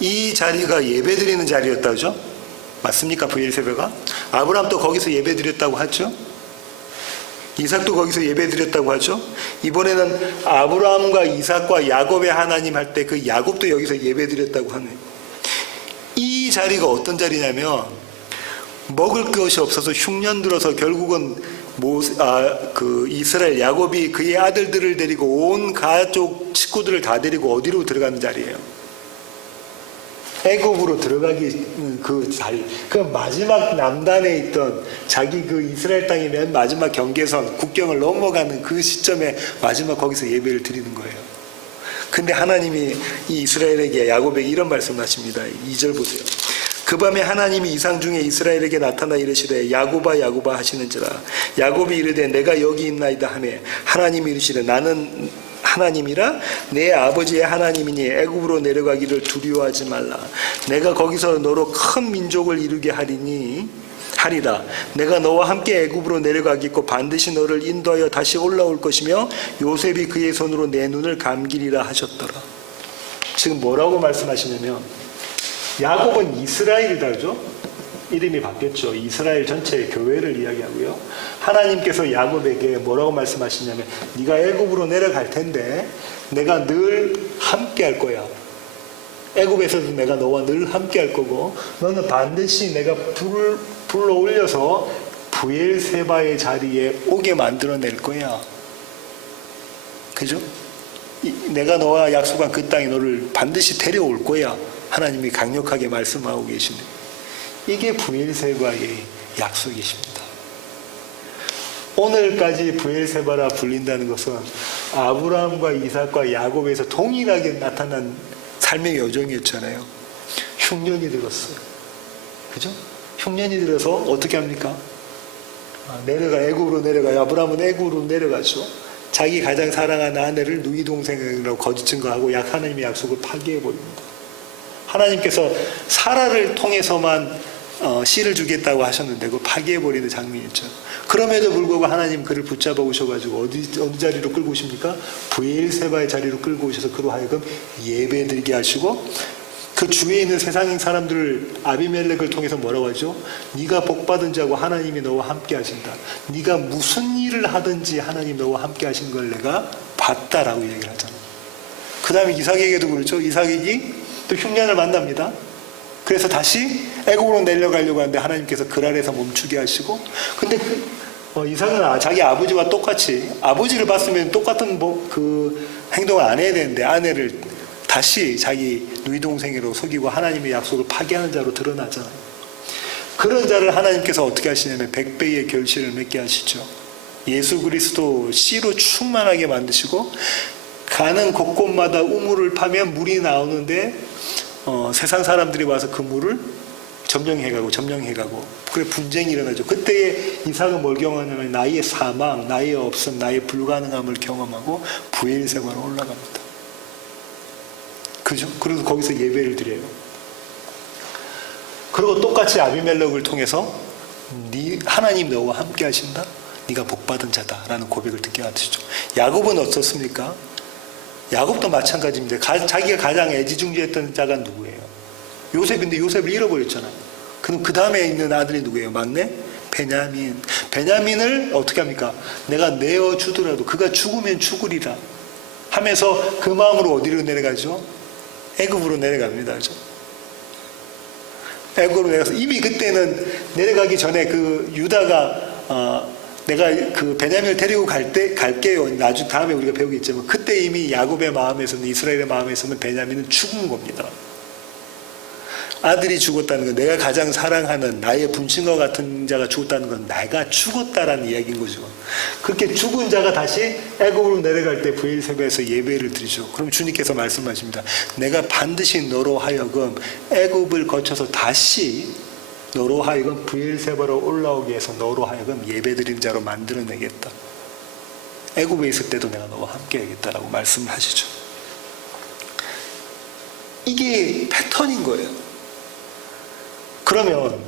이 자리가 예배드리는 자리였다 그죠? 맞습니까? 부엘세바가? 아브라함도 거기서 예배드렸다고 하죠? 이삭도 거기서 예배드렸다고 하죠? 이번에는 아브라함과 이삭과 야곱의 하나님 할 때 그 야곱도 여기서 예배드렸다고 하네. 이 자리가 어떤 자리냐면, 먹을 것이 없어서 흉년 들어서 결국은 이스라엘 야곱이 그의 아들들을 데리고 온 가족 식구들을 다 데리고 어디로 들어가는 자리예요? 애굽으로 들어가기 그 자리, 그 마지막 남단에 있던 자기 그 이스라엘 땅의 맨 마지막 경계선, 국경을 넘어가는 그 시점에 마지막 거기서 예배를 드리는 거예요. 근데 하나님이 이 이스라엘에게, 야곱에게 이런 말씀을 하십니다. 2절 보세요. 그 밤에 하나님이 이상 중에 이스라엘에게 나타나 이르시되 야곱아 야곱아 하시는지라. 야곱이 이르되 내가 여기 있나이다 하매 하나님이 이르시되 나는 하나님이라 내 아버지의 하나님이니 애굽으로 내려가기를 두려워하지 말라. 내가 거기서 너로 큰 민족을 이루게 하리라. 내가 너와 함께 애굽으로 내려가겠고 반드시 너를 인도하여 다시 올라올 것이며 요셉이 그의 손으로 내 눈을 감기리라 하셨더라. 지금 뭐라고 말씀하시냐면, 야곱은 이스라엘이다 그죠? 이름이 바뀌었죠. 이스라엘 전체의 교회를 이야기하고요. 하나님께서 야곱에게 뭐라고 말씀하시냐면, 네가 애굽으로 내려갈 텐데 내가 늘 함께 할 거야. 애굽에서도 내가 너와 늘 함께 할 거고, 너는 반드시 내가 불러 올려서 부엘세바의 자리에 오게 만들어낼 거야. 그죠? 내가 너와 약속한 그 땅에 너를 반드시 데려올 거야. 하나님이 강력하게 말씀하고 계시네. 이게 부엘세바의 약속이십니다. 오늘까지 부엘세바라 불린다는 것은 아브라함과 이삭과 야곱에서 동일하게 나타난 삶의 여정이었잖아요. 흉년이 들었어요. 그죠? 흉년이 들어서 어떻게 합니까? 애굽으로 내려가요. 아브라함은 애굽으로 내려가죠. 자기 가장 사랑하는 아내를 누이 동생이라고 거짓 증거하고 하나님의 약속을 파기해버립니다. 하나님께서 사라를 통해서만 씨를 주겠다고 하셨는데 그걸 파기해버리는 장면이죠. 그럼에도 불구하고 하나님 그를 붙잡아 오셔가지고 어느 자리로 끌고 오십니까? 브엘세바의 자리로 끌고 오셔서 그로 하여금 예배드리게 하시고 그 주위에 있는 세상 사람들을 아비멜렉을 통해서 뭐라고 하죠? 네가 복받은 자고 하나님이 너와 함께 하신다. 네가 무슨 일을 하든지 하나님 너와 함께 하신 걸 내가 봤다라고 얘기를 하잖아요. 그 다음에 이삭에게도 그렇죠. 이삭이 또 흉년을 만납니다. 그래서 다시 애국으로 내려가려고 하는데 하나님께서 그 아래에서 멈추게 하시고, 근데 이삭은 자기 아버지와 똑같이 아버지를 봤으면 똑같은 그 행동을 안 해야 되는데 아내를 다시 자기 누이 동생으로 속이고 하나님의 약속을 파기하는 자로 드러나잖아요. 그런 자를 하나님께서 어떻게 하시냐면 100배의 결실을 맺게 하시죠. 예수 그리스도 씨로 충만하게 만드시고 가는 곳곳마다 우물을 파면 물이 나오는데 세상 사람들이 와서 그 물을 점령해가고 그래 분쟁이 일어나죠. 그때에 이삭은 뭘 경험하냐면 나의 사망, 나의 없음, 나의 불가능함을 경험하고 브엘세바로 올라갑니다. 그죠? 그래서 거기서 예배를 드려요. 그리고 똑같이 아비멜렉을 통해서 하나님 너와 함께 하신다. 네가 복받은 자다라는 고백을 듣게 하시죠. 야곱은 어떻습니까? 야곱도 마찬가지입니다. 자기가 가장 애지중지했던 자가 누구예요? 요셉인데 요셉을 잃어버렸잖아요. 그럼 그 다음에 있는 아들이 누구예요? 막내? 베냐민. 베냐민을 어떻게 합니까? 내가 내어주더라도 그가 죽으면 죽으리라 하면서 그 마음으로 어디로 내려가죠? 애굽으로 내려갑니다. 그죠? 애굽으로 내려가서 이미 그때는 내려가기 전에 그 유다가 내가 그 베냐민을 데리고 갈게요. 나중 다음에 우리가 배우겠지만 그때 이미 야곱의 마음에서는 이스라엘의 마음에서는 베냐민은 죽은 겁니다. 아들이 죽었다는 건 내가 가장 사랑하는 나의 분신과 같은 자가 죽었다는 건 내가 죽었다라는 이야기인 거죠. 그렇게 죽은 자가 다시 애굽으로 내려갈 때 브엘세바에서 예배를 드리죠. 그럼 주님께서 말씀하십니다. 내가 반드시 너로 하여금 애굽을 거쳐서 다시 너로 하여금 브엘세바로 올라오게 해서 너로 하여금 예배드리는 자로 만들어내겠다. 애굽에 있을 때도 내가 너와 함께 하겠다라고 말씀을 하시죠. 이게 패턴인 거예요. 그러면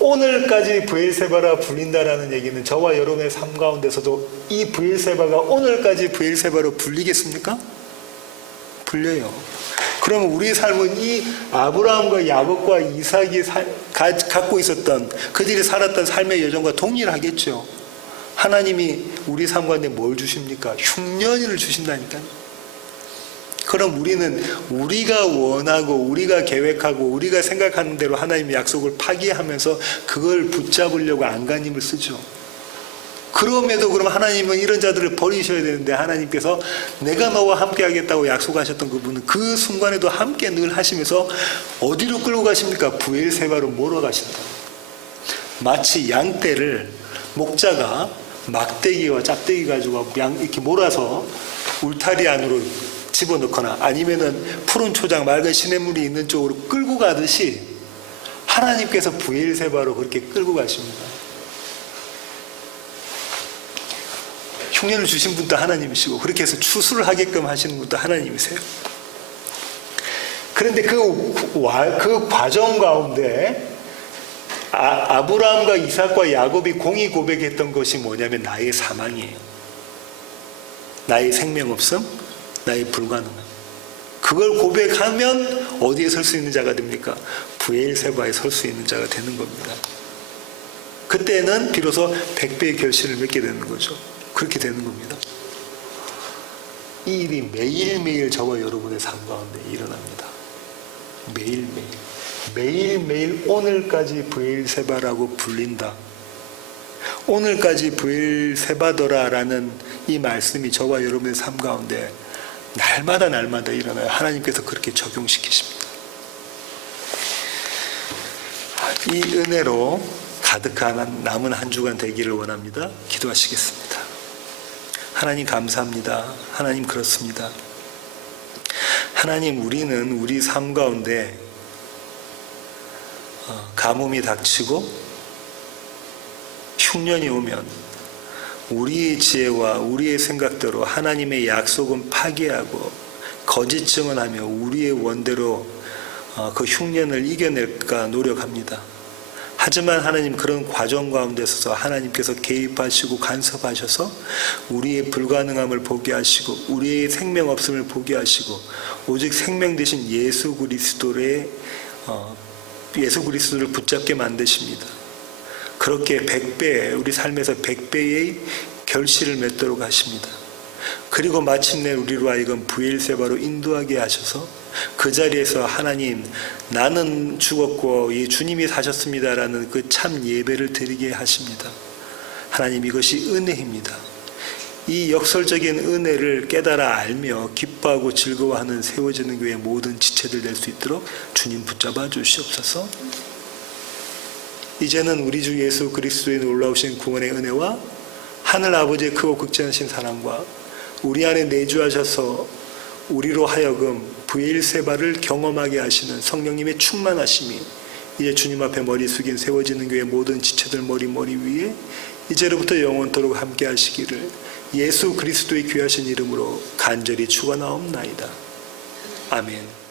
오늘까지 브엘세바라 불린다라는 얘기는 저와 여러분의 삶 가운데서도 이 브엘세바가 오늘까지 브엘세바로 불리겠습니까? 불려요. 그러면 우리의 삶은 이 아브라함과 야곱과 이삭이 갖고 있었던 그들이 살았던 삶의 여정과 동일하겠죠. 하나님이 우리 삶 가운데 뭘 주십니까? 흉년을 주신다니까요. 그럼 우리는 우리가 원하고 우리가 계획하고 우리가 생각하는 대로 하나님의 약속을 파기하면서 그걸 붙잡으려고 안간힘을 쓰죠. 그럼에도 그럼 하나님은 이런 자들을 버리셔야 되는데 하나님께서 내가 너와 함께 하겠다고 약속하셨던 그분은 그 순간에도 함께 늘 하시면서 어디로 끌고 가십니까? 브엘세바로 몰아가신다. 마치 양떼를 목자가 막대기와 짝대기 가지고 이렇게 몰아서 울타리 안으로 집어넣거나 아니면은 푸른 초장 맑은 시냇물이 있는 쪽으로 끌고 가듯이 하나님께서 브엘세바로 그렇게 끌고 가십니다. 흉년을 주신 분도 하나님이시고 그렇게 해서 추수를 하게끔 하시는 분도 하나님이세요. 그런데 그 과정 가운데 아브라함과 이삭과 야곱이 공히 고백했던 것이 뭐냐면 나의 사망이에요. 나의 생명 없음, 나의 불가능함. 그걸 고백하면 어디에 설 수 있는 자가 됩니까? 브엘세바에 설 수 있는 자가 되는 겁니다. 그때는 비로소 100배의 결실을 맺게 되는 거죠. 그렇게 되는 겁니다. 이 일이 매일매일 저와 여러분의 삶 가운데 일어납니다. 매일매일 오늘까지 브엘세바라고 불린다. 오늘까지 브엘세바더라라는 이 말씀이 저와 여러분의 삶 가운데 날마다 일어나요. 하나님께서 그렇게 적용시키십니다. 이 은혜로 가득한 남은 한 주간 되기를 원합니다. 기도하시겠습니다. 하나님 감사합니다. 하나님 그렇습니다. 하나님 우리는 우리 삶 가운데 가뭄이 닥치고 흉년이 오면 우리의 지혜와 우리의 생각대로 하나님의 약속은 파기하고 거짓 증언하며 우리의 원대로 그 흉년을 이겨낼까 노력합니다. 하지만 하나님 그런 과정 가운데 있어서 하나님께서 개입하시고 간섭하셔서 우리의 불가능함을 보게 하시고 우리의 생명 없음을 보게 하시고 오직 생명 되신 예수 그리스도를 붙잡게 만드십니다. 그렇게 100배, 우리 삶에서 100배의 결실을 맺도록 하십니다. 그리고 마침내 우리로 하여금 브엘세바로 인도하게 하셔서 그 자리에서 하나님, 나는 죽었고 주님이 사셨습니다라는 그 참 예배를 드리게 하십니다. 하나님, 이것이 은혜입니다. 이 역설적인 은혜를 깨달아 알며 기뻐하고 즐거워하는 세워지는 교회의 모든 지체들 될 수 있도록 주님 붙잡아 주시옵소서. 이제는 우리 주 예수 그리스도의 놀라우신 구원의 은혜와 하늘 아버지의 크고 극진하신 사랑과 우리 안에 내주하셔서 우리로 하여금 브엘세바를 경험하게 하시는 성령님의 충만하심이 이제 주님 앞에 머리 숙인 세워지는 교회 모든 지체들 머리 위에 이제로부터 영원토록 함께 하시기를 예수 그리스도의 귀하신 이름으로 간절히 축원하옵나이다. 아멘.